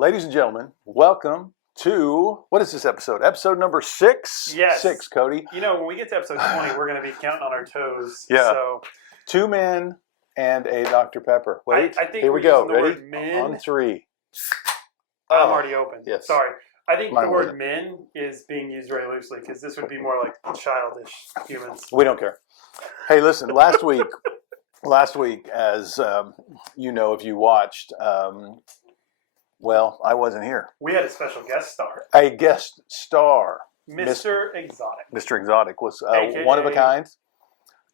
Ladies and gentlemen, welcome to, what is this episode? Episode number 6? Yes. 6, Cody. You know, when we get to episode 20, we're going to be counting on our toes. Yeah. So 2 men and a Dr. Pepper. Wait, I think here we we're go. using the Ready? word men. On 3. I'm already open. Yes. Sorry. I think Mine the word wasn't. men is being used very loosely because this would be more like childish humans. We don't care. Hey, listen, last week, as you know, if you watched, well, I wasn't here. We had a special guest star. A guest star. Mr. Exotic. Mr. Exotic was AKA one of a kind.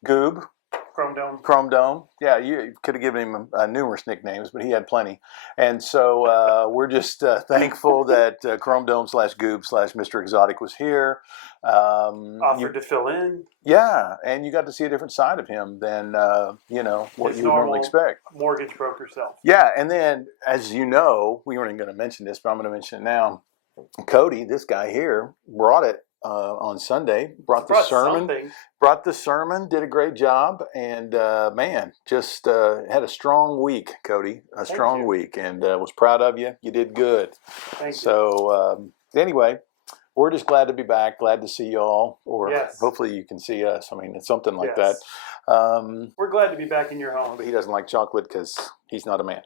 Goob. Chrome Dome. Yeah, you could have given him numerous nicknames, but he had plenty. And so we're just thankful that Chrome Dome / Goob / Mr. Exotic was here. Offered to fill in. Yeah, and you got to see a different side of him than, what His you would normal normally expect. Mortgage broker self. Yeah, and then, as you know, we weren't going to mention this, but I'm going to mention it now. Cody, this guy here, brought it on Sunday, brought the sermon, did a great job, and man, just had a strong week, Cody, a strong week, and was proud of you. You did good. Thank you. So anyway, we're just glad to be back, glad to see you all, or hopefully you can see us. I mean, it's something like that. We're glad to be back in your home. But he doesn't like chocolate because he's not a man.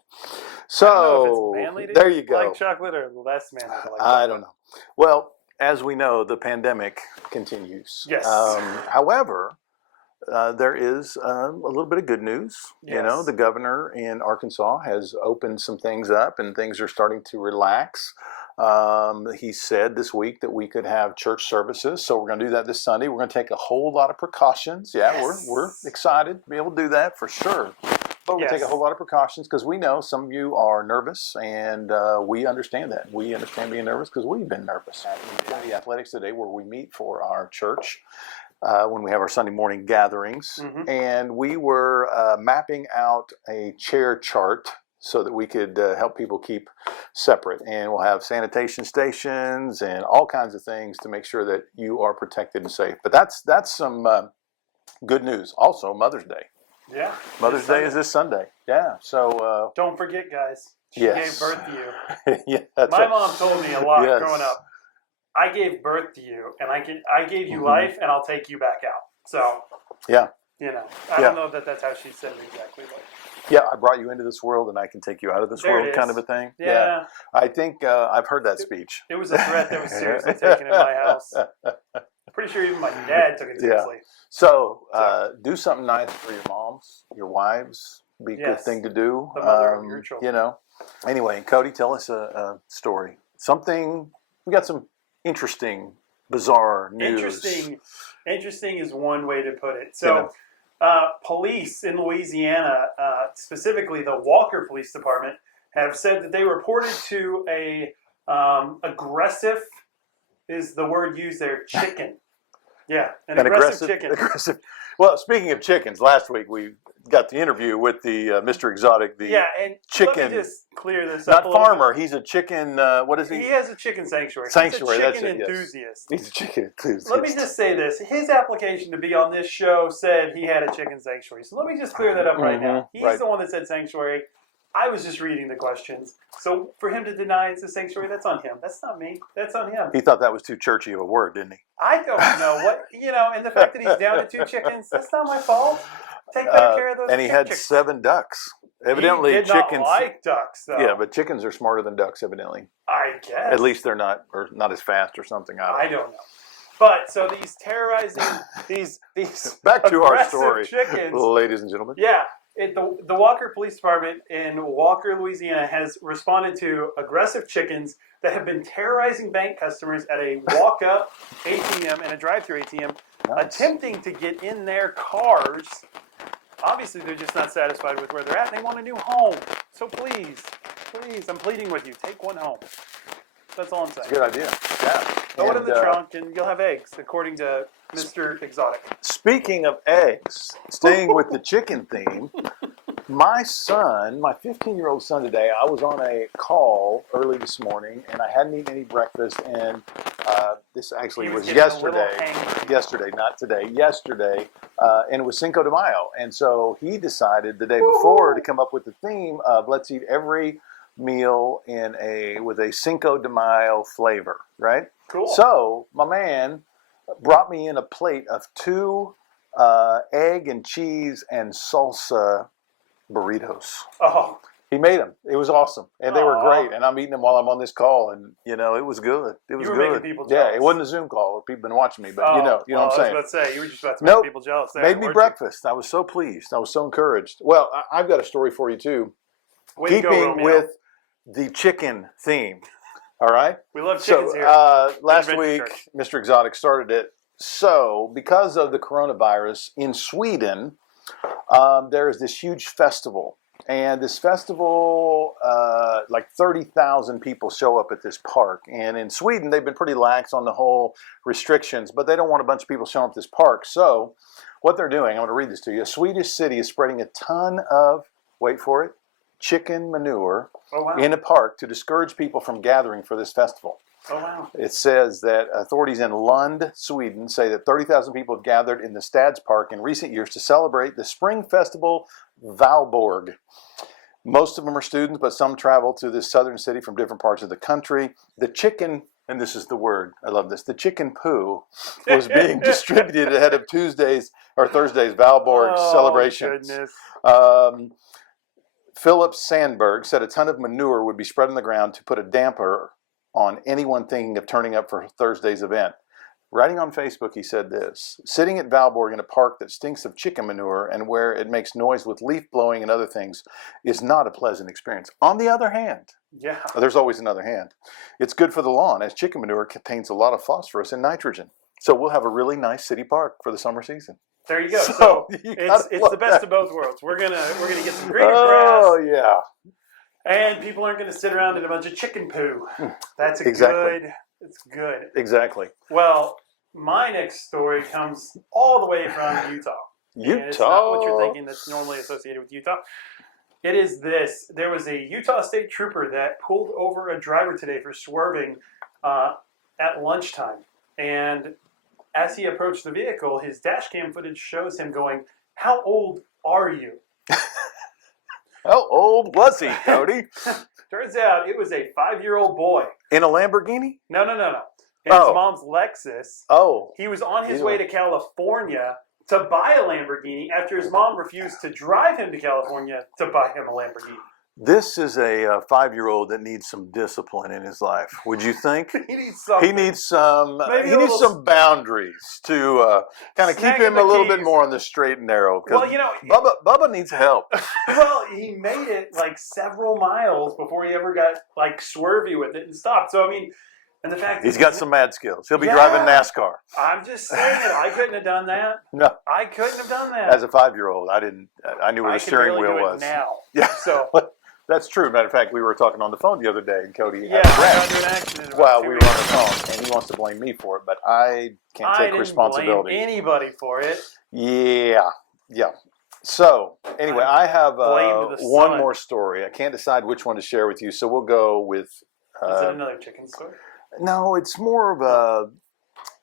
I don't know if it's manly to there you go. Like chocolate or less manly to like chocolate. I don't know. Well, as we know, the pandemic continues. Yes. However, there is a little bit of good news. Yes. You know, the governor in Arkansas has opened some things up and things are starting to relax. He said this week that we could have church services. So we're going to do that this Sunday. We're going to take a whole lot of precautions. Yeah, yes. we're excited to be able to do that for sure. But we're going to take a whole lot of precautions because we know some of you are nervous, and we understand that. We understand being nervous because we've been nervous. At the athletics today, where we meet for our church, when we have our Sunday morning gatherings, and we were mapping out a chair chart so that we could help people keep separate. And we'll have sanitation stations and all kinds of things to make sure that you are protected and safe. But that's some good news. Also, Mother's Day. Yeah. Mother's Day is this Sunday. Yeah. So don't forget, guys. She gave birth to you. Yeah, My mom told me a lot growing up. I gave birth to you, and I gave you life, and I'll take you back out. So yeah, you know, I don't know that that's how she said it exactly, but yeah, I brought you into this world, and I can take you out of this world, kind of a thing. Yeah. I think I've heard that speech. It was a threat that was seriously taken in my house. Pretty sure even my dad took it seriously. So do something nice for your moms, your wives. Be a good thing to do. The mother of your children. You know. Anyway, Cody, tell us a story. Something. We got some interesting, bizarre news. Interesting is one way to put it. So, police in Louisiana, specifically the Walker Police Department, have said that they reported to a aggressive, is the word used there, chicken. Yeah, an aggressive chicken. Well, speaking of chickens, last week we got the interview with the Mr. Exotic, the and chicken. Let me just clear this up. Not farmer. He's a chicken. What is he? He has a chicken sanctuary. Sanctuary. He's a That's chicken it. enthusiast. Yes. He's a chicken enthusiast. Let me just say this: his application to be on this show said he had a chicken sanctuary. So let me just clear that up right now. He's the one that said sanctuary. I was just reading the questions. So for him to deny it's a sanctuary, that's on him. That's not me. That's on him. He thought that was too churchy of a word, didn't he? I don't know what, and the fact that he's down to 2 chickens, that's not my fault. Take better care of those And he had chickens. 7 ducks. Evidently, he did chickens. Not like ducks, though. Yeah, but chickens are smarter than ducks, evidently. I guess. At least they're not as fast or something. I don't know. But so these terrorizing these back to our story, chickens, ladies and gentlemen. Yeah. The Walker Police Department in Walker, Louisiana has responded to aggressive chickens that have been terrorizing bank customers at a walk-up ATM and a drive-through ATM, attempting to get in their cars. Obviously, they're just not satisfied with where they're at, and they want a new home. So please, I'm pleading with you, take one home. That's all I'm saying. It's a good idea. Yeah. Throw it in the trunk, and you'll have eggs, according to Mr. Exotic. Speaking of eggs, staying with the chicken theme, my son, my 15-year-old son today, I was on a call early this morning, and I hadn't eaten any breakfast, and this actually was yesterday. Yesterday, not today. Yesterday, and it was Cinco De Mayo. And so he decided the day before to come up with the theme of let's eat every meal with a Cinco de Mayo flavor, right? Cool. So my man brought me in a plate of 2 egg and cheese and salsa burritos. Oh, He made them. It was awesome, and they were Aw. great. And I'm eating them while I'm on this call, and it was good. It was You were good. making people Yeah, jealous. it wasn't a Zoom call. People been watching me, but you know what I'm I was saying. about to say, you were just about to make Nope. people jealous there. Made me weren't breakfast. I was so pleased. I was so encouraged. Well, I've got a story for you too. you? Way to go, Keeping Romeo. with the chicken theme. All right. We love chickens So here. last Adventure week, Church. Mr. Exotic started it. So because of the coronavirus in Sweden, there is this huge festival. And this festival, like 30,000 people show up at this park. And in Sweden, they've been pretty lax on the whole restrictions, but they don't want a bunch of people showing up at this park. So what they're doing, I'm going to read this to you. A Swedish city is spreading a ton of, wait for it, chicken manure Oh, wow. in a park to discourage people from gathering for this festival. Oh, wow. It says that authorities in Lund, Sweden, say that 30,000 people have gathered in the Stads Park in recent years to celebrate the spring festival Valborg. Most of them are students, but some travel to this southern city from different parts of the country. The chicken, and this is the word, I love this, the chicken poo was being distributed ahead of Thursday's Valborg celebration. Goodness. Philip Sandberg said a ton of manure would be spread on the ground to put a damper on anyone thinking of turning up for Thursday's event. Writing on Facebook, he said this: sitting at Valborg in a park that stinks of chicken manure and where it makes noise with leaf blowing and other things is not a pleasant experience. On the other hand, Yeah. there's always another hand. It's good for the lawn, as chicken manure contains a lot of phosphorus and nitrogen. So we'll have a really nice city park for the summer season. There you go. So, So you it's gotta love the best that. of both worlds. We're gonna get some greener Oh grass, yeah, and people aren't gonna sit around in a bunch of chicken poo. That's Exactly. good. It's good. exactly. Well, my next story comes all the way from Utah. And it's not what you're thinking that's normally associated with Utah. It is this. There was a Utah State Trooper that pulled over a driver today for swerving at lunchtime. And as he approached the vehicle, his dash cam footage shows him going, "How old are you?" How old was he, Cody? Turns out it was a 5-year-old boy. In a Lamborghini? No. In his Oh. mom's Lexus. Oh, He was on his Either way way. to California to buy a Lamborghini after his mom refused to drive him to California to buy him a Lamborghini. this is a 5-year-old that needs some discipline in his life. Would you think? He needs something. He needs some. Maybe He a needs little some boundaries to kind of keep snagging him the a little bit keys. more on the straight and narrow. 'Cause Well, you know, Bubba needs help. well, he made it like several miles before he ever got like swervy with it and stopped. So I mean, and the fact He's is, got some mad skills. He'll be Yeah. driving NASCAR. I'm just saying, I couldn't have done that. No, I couldn't have done that. as a 5-year-old, I didn't. I knew where I the can steering barely wheel do was. it now. Yeah. So That's true. Matter of fact, we were talking on the phone the other day, and Cody yeah, had a I wreck got into an accident. about while 2 we were weeks on the ago. phone, and he wants to blame me for it, but I can't I take didn't responsibility. blame anybody for it. Yeah. So anyway, I have blamed the one sun. more story. I can't decide which one to share with you, so we'll go with. Is it another chicken story? No, it's more of a.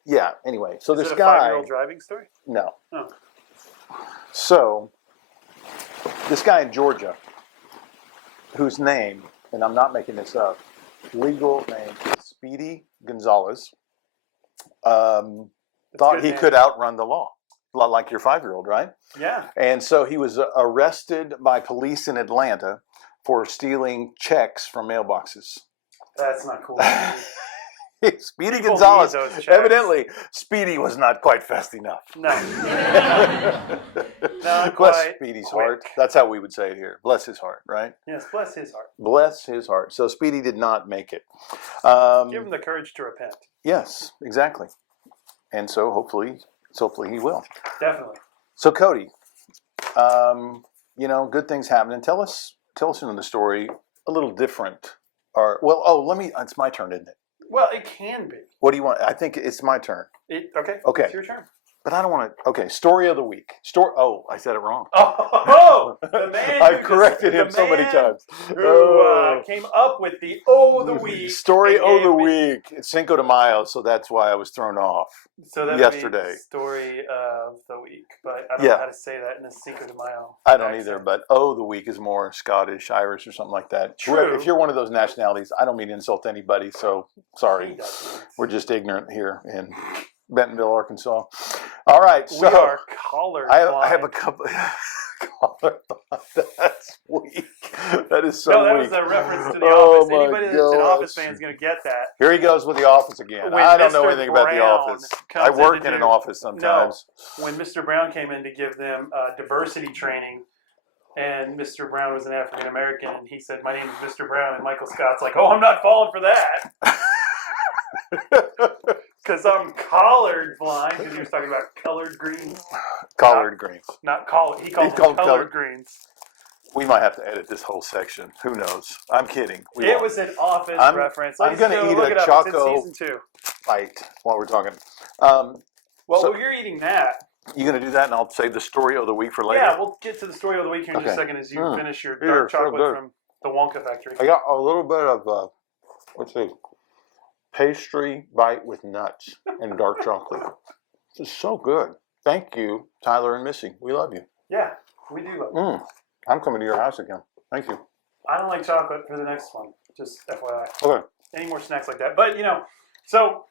Yeah. Anyway, so Is this it a guy. 5-year-old driving story? No. Oh. So this guy in Georgia, whose name, and I'm not making this up, legal name is Speedy Gonzales, That's a thought good he name. could outrun the law, like your 5-year-old, right? Yeah. And so he was arrested by police in Atlanta for stealing checks from mailboxes. That's not cool. Speedy People Gonzales, need those checks. evidently, Speedy was not quite fast enough. No. Not Bless quite Speedy's quick. heart. That's how we would say it here. Bless his heart, right? Yes, bless his heart. Bless his heart. So Speedy did not make it. Give him the courage to repent. Yes, exactly. And so hopefully he will. Definitely. So Cody, good things happening. Tell us in the story a little different. It's my turn, isn't it? Well, it can be. What do you want? I think it's my turn. Okay. Okay. It's your turn. But I don't want to. Okay, story of the week. I said it wrong. Oh, the man. I've corrected him so many times. Who came up with the the week story and of the gave me- week. It's Cinco de Mayo, so that's why I was thrown off. So that's yesterday. the story of the week, but I don't know how to say that in a Cinco de Mayo. I don't accent. either, but the week is more Scottish, Irish, or something like that. True. If you're one of those nationalities, I don't mean to insult anybody, so sorry. He doesn't. We're just ignorant here in Bentonville, Arkansas. All right, so We are colorblind. I have a couple. That's weak. That is so No, that weak. was a reference to The Oh Office. my Anybody that's an gosh. Office fan is going to get that. Here he goes with The Office again. When I don't know Mr. anything about The Brown Office. comes I work to in an do- office sometimes. When Mr. Brown came in to give them diversity training, and Mr. Brown was an African American, and he said, "My name is Mr. Brown," and Michael Scott's like, "Oh, I'm not falling for that." Because I'm collared blind. Because he was talking about colored greens. Collard greens. Not collard. He called called them colored- colored greens. We might have to edit this whole section. Who knows? I'm kidding. We It won't. was an Office I'm- reference. I'm gonna eat look a it up. Choco- It's in season 2. Fight while we're talking. Well, So- you're eating that. You gonna do that, and I'll save the story of the week for later. Yeah, we'll get to the story of the week here in just a Okay. second as you finish your Here, dark so chocolate good. from the Wonka factory. I got a little bit of let's see, pastry bite with nuts and dark chocolate. This is so good. Thank you, Tyler and Missy. We love you. Yeah, we do love it. I'm coming to your house again. Thank you. I don't like chocolate for the next one. Just FYI. Okay. Any more snacks like that? But so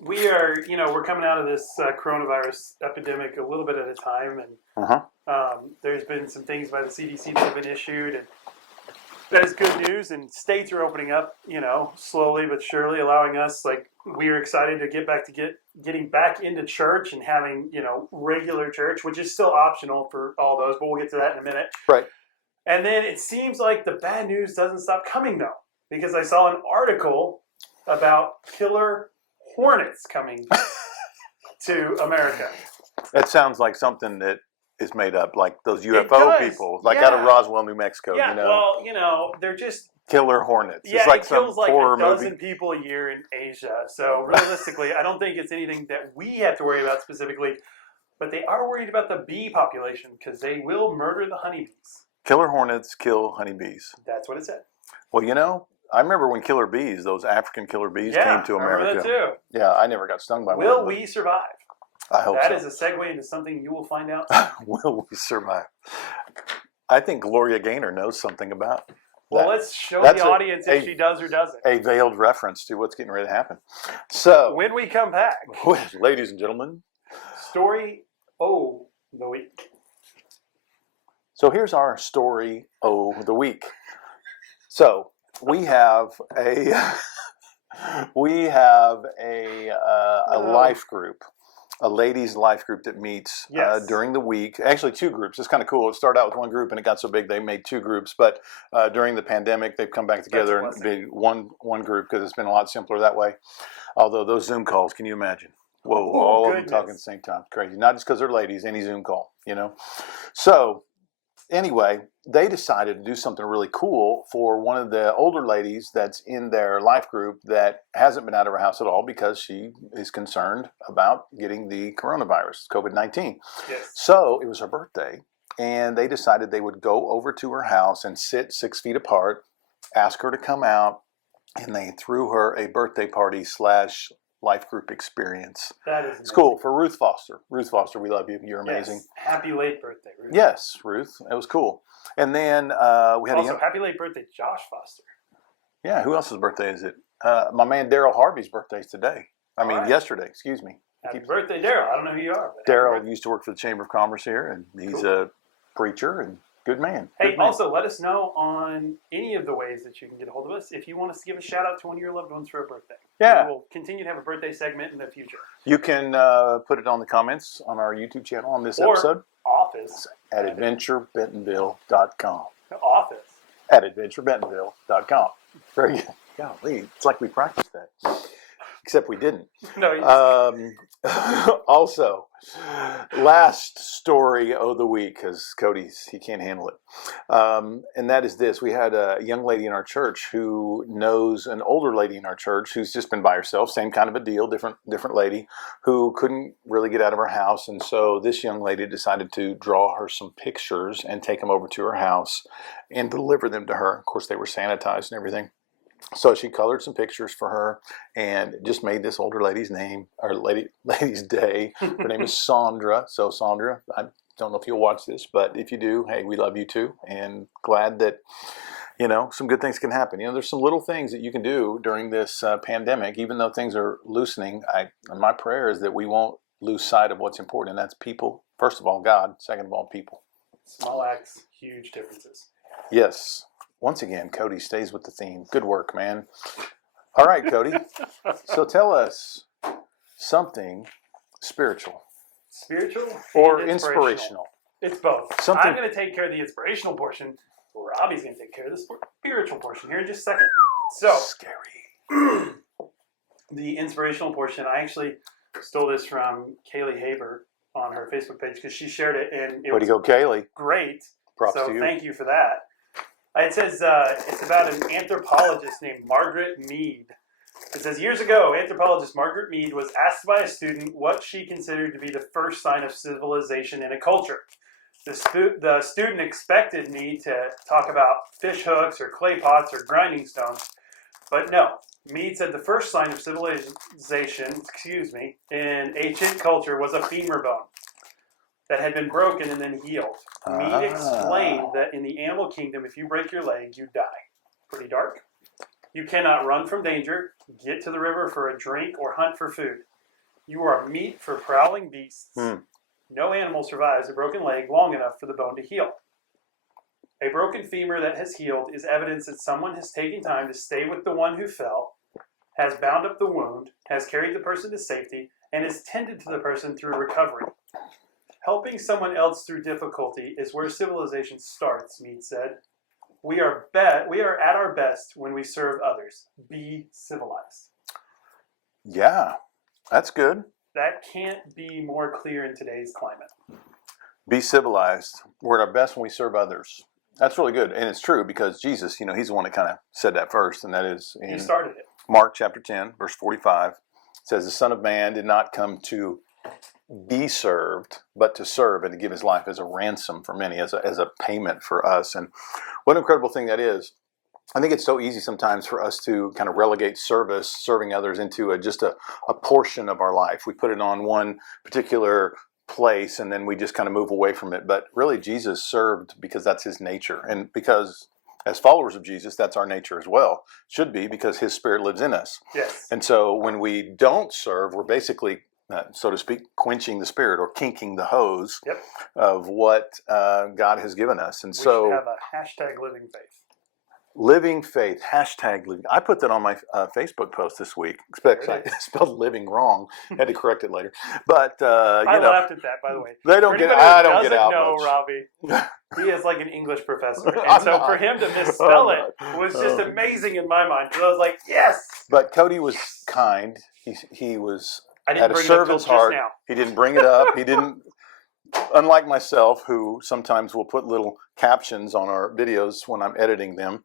we are. We're coming out of this coronavirus epidemic a little bit at a time, and there's been some things by the CDC that have been issued, and that is good news. And states are opening up, slowly but surely, allowing us. Like we are excited to getting back into church and having regular church, which is still optional for all those. But we'll get to that in a minute. Right. And then it seems like the bad news doesn't stop coming, though, because I saw an article about killer hornets coming to America. That sounds like something that is made up, like those UFO does, people, like out of yeah. Roswell, New Mexico. Yeah, well, they're just... Killer hornets. Yeah, it's like it kills some like horror a dozen movie. people a year in Asia. So realistically, I don't think it's anything that we have to worry about specifically. But they are worried about the bee population because they will murder the honeybees. Killer hornets kill honeybees. That's what it said. Well, I remember when killer bees, those African killer bees, came to I remember America. that too. Yeah, I never got stung by one. Will we survive? I hope That so. is a segue into something you will find out. Will we survive? I think Gloria Gaynor knows something about that. Well, let's show That's the audience if she does or doesn't. A veiled reference to what's getting ready to happen. So, When we come back, ladies and gentlemen, story the week. so here's our story of the week. So we have a life group, a ladies' life group that meets Yes. during the week. Actually, two groups. It's kind of cool. It started out with one group, and it got so big they made two groups. But during the pandemic, they've come back together and blessing. be one group because it's been a lot simpler that way. Although those Zoom calls, can you imagine? Whoa, all of them talking at the same time. It's crazy. Not just because they're ladies, any Zoom call, So anyway, they decided to do something really cool for one of the older ladies that's in their life group that hasn't been out of her house at all because she is concerned about getting the coronavirus, COVID-19. Yes. So it was her birthday, and they decided they would go over to her house and sit 6 feet apart, ask her to come out, and they threw her a birthday party / life group experience. That is It's cool for Ruth Foster. Ruth Foster, we love you. You're amazing. Yes. Happy late birthday, Ruth. Yes, Ruth. It was cool. And then we had Also, happy late birthday, Josh Foster. Yeah, who else's birthday is it? My man Daryl Harvey's birthday is today. Yesterday, excuse me. Happy birthday, Daryl. I don't know who you are. But Daryl used to work for the Chamber of Commerce here, and he's a preacher and good man. Hey, Good man. also, let us know on any of the ways that you can get a hold of us if you want us to give a shout out to one of your loved ones for a birthday. Yeah. We'll continue to have a birthday segment in the future. You can put it on the comments on our YouTube channel on this Or episode Office. at adventurebentonville.com. Office. At adventurebentonville.com. Very good. Golly, it's like we practiced that. except we didn't. No, you Also, last story of the week, because he can't handle it. And that is this. We had a young lady in our church who knows an older lady in our church who's just been by herself, same kind of a deal, different lady, who couldn't really get out of her house. And so this young lady decided to draw her some pictures and take them over to her house and deliver them to her. Of course, they were sanitized and everything. So she colored some pictures for her and just made this older lady's name, or lady's day. Her name is Sandra. So Sandra, I don't know if you'll watch this, but if you do, hey, we love you too. And glad that, some good things can happen. There's some little things that you can do during this pandemic, even though things are loosening. My prayer is that we won't lose sight of what's important. And that's people. First of all, God. Second of all, people. Small acts, huge differences. Yes. Once again, Cody stays with the theme. Good work, man. All right, Cody. So tell us something spiritual. Spiritual or inspirational. It's both. Something... I'm going to take care of the inspirational portion. Robbie's going to take care of the spiritual portion here in just a second. So scary. The inspirational portion, I actually stole this from Kaylee Haber on her Facebook page because she shared it, and it Way to go, Kaylee. Great. Props so to you. Thank you for that. It says it's about an anthropologist named Margaret Mead. It says, years ago, anthropologist Margaret Mead was asked by a student what she considered to be the first sign of civilization in a culture. The student expected Mead to talk about fish hooks or clay pots or grinding stones, but no. Mead said the first sign of civilization, in ancient culture was a femur bone that had been broken and then healed. Mead explained that in the animal kingdom, if you break your leg, you die. Pretty dark. You cannot run from danger, get to the river for a drink, or hunt for food. You are meat for prowling beasts. No animal survives a broken leg long enough for the bone to heal. A broken femur that has healed is evidence that someone has taken time to stay with the one who fell, has bound up the wound, has carried the person to safety, and has tended to the person through recovery. Helping someone else through difficulty is where civilization starts, Mead said. We are at our best when we serve others. Be civilized. Yeah, that's good. That can't be more clear in today's climate. Be civilized. We're at our best when we serve others. That's really good. And it's true because Jesus, he's the one that kind of said that first. And that is He started it. Mark chapter 10, verse 45. It says, the Son of Man did not come to be served, but to serve and to give his life as a ransom for many, as a payment for us. And what an incredible thing that is. I think it's so easy sometimes for us to kind of relegate serving others into just a portion of our life. We put it on one particular place and then we just kind of move away from it. But really Jesus served because that's his nature. And because as followers of Jesus, that's our nature as well. Should be, because his spirit lives in us. Yes. And so when we don't serve, we're basically, so to speak, quenching the spirit or kinking the hose of what God has given us. And we should have a hashtag living faith. Living faith, hashtag living. I put that on my Facebook post this week. I spelled living wrong. Had to correct it later. But I laughed at that, by the way. They don't get. I don't get out much. Robbie. He is like an English professor, and so for him to misspell it was just amazing in my mind. So I was like, yes. But Cody was kind. He was. I didn't had a bring it up servant's till just heart. now. He didn't bring it up. He didn't. Unlike myself, who sometimes will put little captions on our videos when I'm editing them.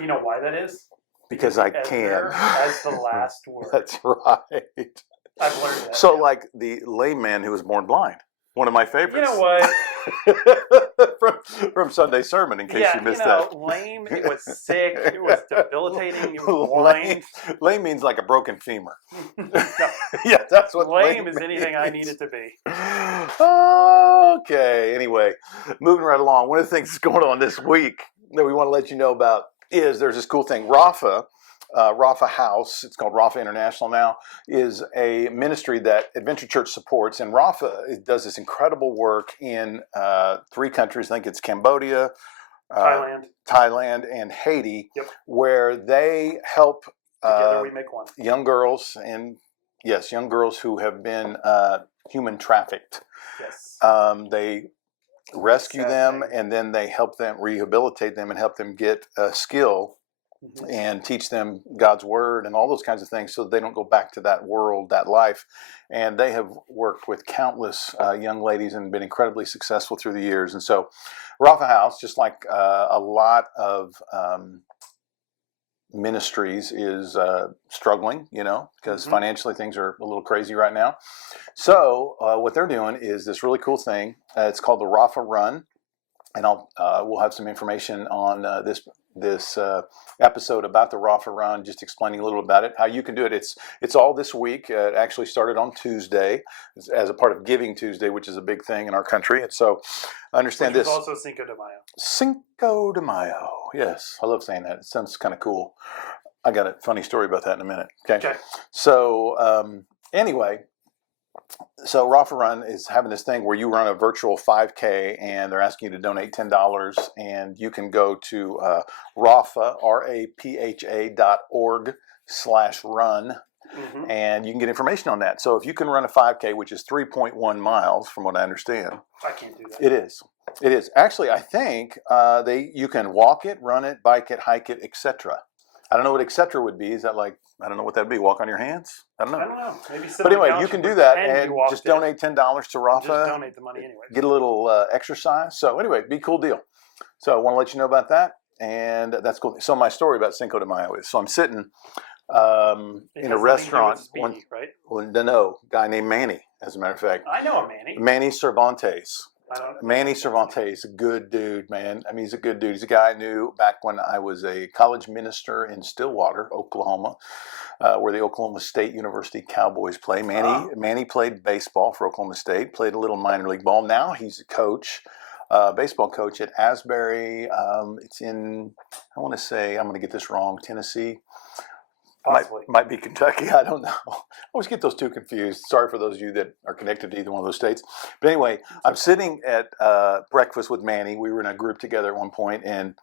You know why that is? Because I can. As the last word. That's right. I've learned that. So, like the lame man who was born blind. One of my favorites. You know what? from Sunday sermon, in case you missed that. Lame, it was sick, it was debilitating, it was blind. Lame means like a broken femur. No. Yeah, that's what lame is anything I need it to be. Okay, anyway, moving right along. One of the things that's going on this week that we want to let you know about is there's this cool thing. Rafa House, it's called Rafa International now, is a ministry that Adventure Church supports. And Rafa does this incredible work in 3 countries. I think it's Cambodia, Thailand, and Haiti, where they help Together we make one. young girls who have been human trafficked. Yes. They rescue them, and then they help them rehabilitate them and help them get a skill and teach them God's word and all those kinds of things so that they don't go back to that world, that life. And they have worked with countless young ladies and been incredibly successful through the years. And so Rafa House, just like a lot of ministries, is struggling, because financially things are a little crazy right now. So what they're doing is this really cool thing. It's called the Rafa Run. And we'll have some information on this episode about the Rafa Run, just explaining a little about it, how you can do it. It's all this week. It actually started on Tuesday as a part of Giving Tuesday, which is a big thing in our country. And so understand which this. is also Cinco de Mayo. Cinco de Mayo. Yes, I love saying that. It sounds kind of cool. I got a funny story about that in a minute. Okay. So anyway. So Rafa Run is having this thing where you run a virtual 5K, and they're asking you to donate $10, and you can go to Rafa, rapha.org/run, and you can get information on that. So if you can run a 5K, which is 3.1 miles, from what I understand. I can't do that. It is. It is. Actually, I think you can walk it, run it, bike it, hike it, etc. I don't know what etc. would be. Is that like, I don't know what that'd be. Walk on your hands? I don't know. Maybe. But anyway, you can do that and just donate $10 to Rafa. Just donate the money anyway. Get a little exercise. So anyway, be a cool deal. So I want to let you know about that, and that's cool. So my story about Cinco de Mayo is, so I'm sitting in a restaurant. Speedy, right? No, guy named Manny, as a matter of fact. I know a Manny. Manny Cervantes. I don't know. Manny Cervantes, a good dude, man. I mean, he's a good dude. He's a guy I knew back when I was a college minister in Stillwater, Oklahoma, where the Oklahoma State University Cowboys play. Manny played baseball for Oklahoma State, played a little minor league ball. Now he's a coach, baseball coach at Asbury. It's in, I want to say, I'm going to get this wrong, Tennessee. Might be Kentucky. I don't know. I always get those two confused. Sorry for those of you that are connected to either one of those states. But anyway, I'm sitting at breakfast with Manny. We were in a group together at one point, and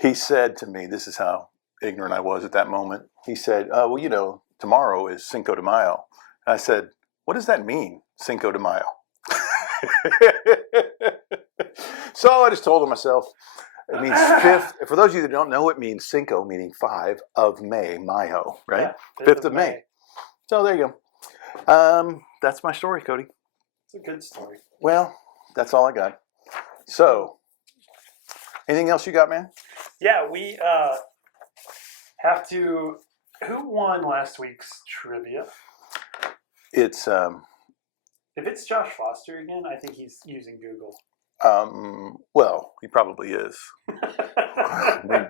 he said to me, this is how ignorant I was at that moment. He said, well, tomorrow is Cinco de Mayo. And I said, what does that mean, Cinco de Mayo? So I just told him myself, it means fifth. For those of you that don't know, it means Cinco, meaning 5 of May, Mayo, right? Yeah, 5th of May. So there you go. That's my story, Cody. It's a good story. Well, that's all I got. So, anything else you got, man? Yeah, we have to. Who won last week's trivia? It's if it's Josh Foster again, I think he's using Google. Well, he probably is. I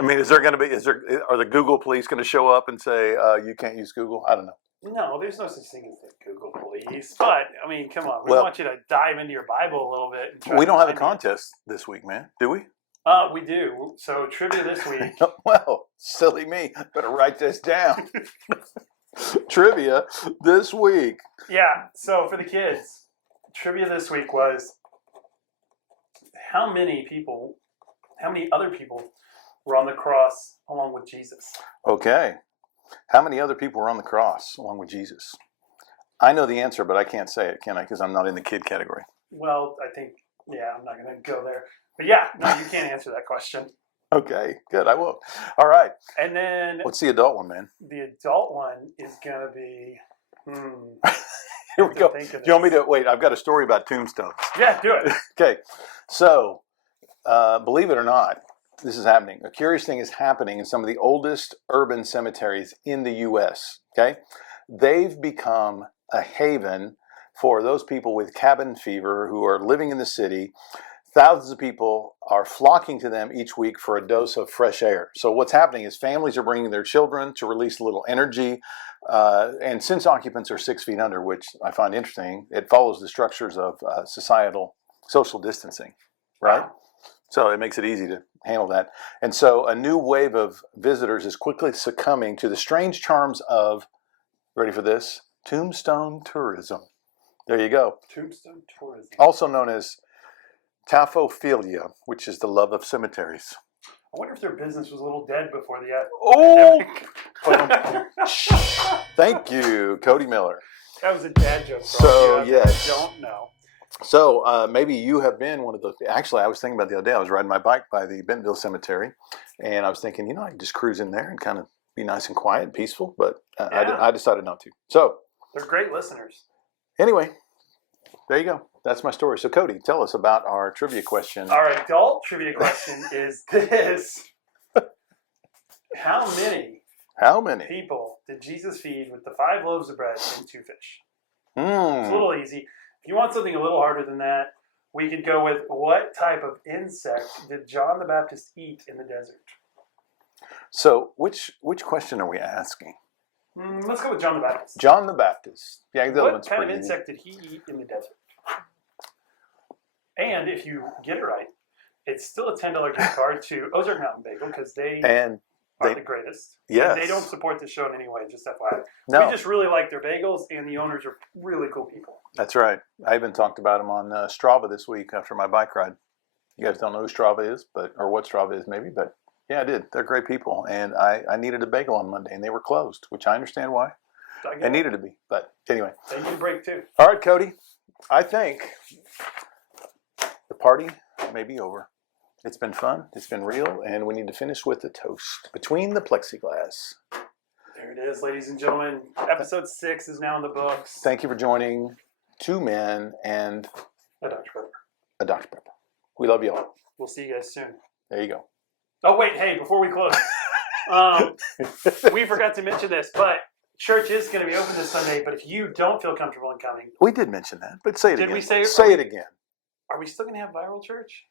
mean, are the Google police going to show up and say, you can't use Google? I don't know. No, there's no such thing as the Google police. But, I mean, come on. We want you to dive into your Bible a little bit. And we don't have a contest this week, man. Do we? We do. So, trivia this week. Well, silly me. Better write this down. Trivia this week. Yeah. So, for the kids, trivia this week was, how many other people were on the cross along with Jesus? Okay. How many other people were on the cross along with Jesus? I know the answer, but I can't say it, can I? Because I'm not in the kid category. Well, I think, I'm not going to go there. But no, you can't answer that question. Okay, good. I won't. All right. And then... What's the adult one, man? The adult one is going to be... Here we go. Do you want me to... Wait, I've got a story about tombstones. Yeah, do it. Okay. So, believe it or not, this is happening. A curious thing is happening in some of the oldest urban cemeteries in the U.S., okay? They've become a haven for those people with cabin fever who are living in the city. Thousands of people are flocking to them each week for a dose of fresh air. So what's happening is families are bringing their children to release a little energy. And since occupants are 6 feet under, which I find interesting, it follows the structures of societal social distancing, right? Wow. So it makes it easy to handle that. And so a new wave of visitors is quickly succumbing to the strange charms of, ready for this, tombstone tourism. There you go. Tombstone tourism. Also known as taphophilia, which is the love of cemeteries. I wonder if their business was a little dead before the pandemic. Thank you, Cody Miller. That was a dad joke. So, yes. I don't know. So maybe you have been one of those. Actually, I was thinking about the other day. I was riding my bike by the Bentonville Cemetery, and I was thinking, I can just cruise in there and kind of be nice and quiet and peaceful. But I decided not to. So they're great listeners. anyway, there you go. That's my story. So Cody, tell us about our trivia question. Our adult trivia question is this: How many people did Jesus feed with the 5 loaves of bread and 2 fish? It's a little easy. If you want something a little harder than that, we could go with what type of insect did John the Baptist eat in the desert? So which question are we asking? Let's go with John the Baptist. John the Baptist. Yeah, what kind of insect did he eat in the desert? And if you get it right, it's still a $10 gift card to Ozark Mountain Bagel because they are the greatest. Yes. And they don't support the show in any way, just FYI. No. We just really like their bagels, and the owners are really cool people. That's right. I even talked about them on Strava this week after my bike ride. You guys don't know who Strava is, or what Strava is maybe, but yeah, I did. They're great people. And I needed a bagel on Monday, and they were closed, which I understand why. They needed to be. But anyway. They need a break, too. All right, Cody. I think the party may be over. It's been fun. It's been real. And we need to finish with the toast between the plexiglass. There it is, ladies and gentlemen. Episode 6 is now in the books. Thank you for joining 2 men and a Dr. Pepper. A Dr. Pepper. We love you all. We'll see you guys soon. There you go. Oh, wait. Hey, before we close, we forgot to mention this, but church is going to be open this Sunday. But if you don't feel comfortable in coming. We did mention that, but say it again. Did we say it again? Are we still going to have viral church?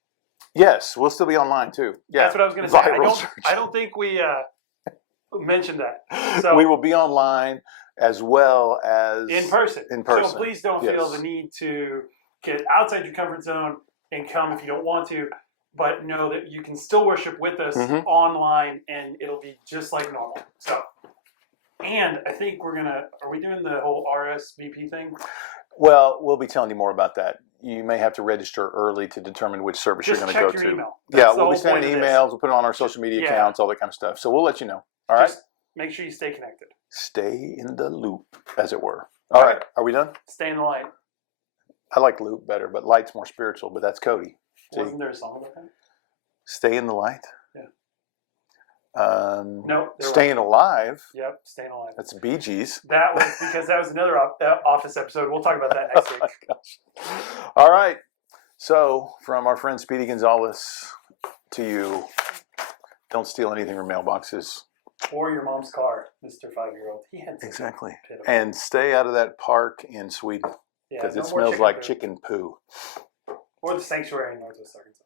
Yes, we'll still be online too. Yeah, that's what I was going to say. I don't think we mentioned that. So we will be online as well as in person. So please don't yes. feel the need to get outside your comfort zone and come if you don't want to. But know that you can still worship with us online, and it'll be just like normal. So, and I think are we doing the whole RSVP thing? Well, we'll be telling you more about that. You may have to register early to determine which service you're going to go to. Email. We'll be sending emails. We'll put it on our social media accounts, all that kind of stuff. So we'll let you know. All right? Just make sure you stay connected. Stay in the loop, as it were. All right. Are we done? Stay in the light. I like loop better, but light's more spiritual, but that's Cody. Wasn't there a song about that? Stay in the light? Yeah. No. Staying alive. Yep, staying alive. That's Bee Gees. That was because that was another Office episode. We'll talk about that next week. Gosh. All right. So, from our friend Speedy Gonzales to you, don't steal anything from mailboxes. Or your mom's car, Mr. 5-year-old. He had exactly. And stay out of that park in Sweden because it smells like chicken poo. Or the sanctuary in Northwest Arkansas.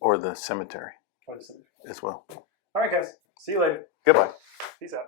Or the cemetery. Or the cemetery. As well. All right, guys. See you later. Goodbye. Peace out.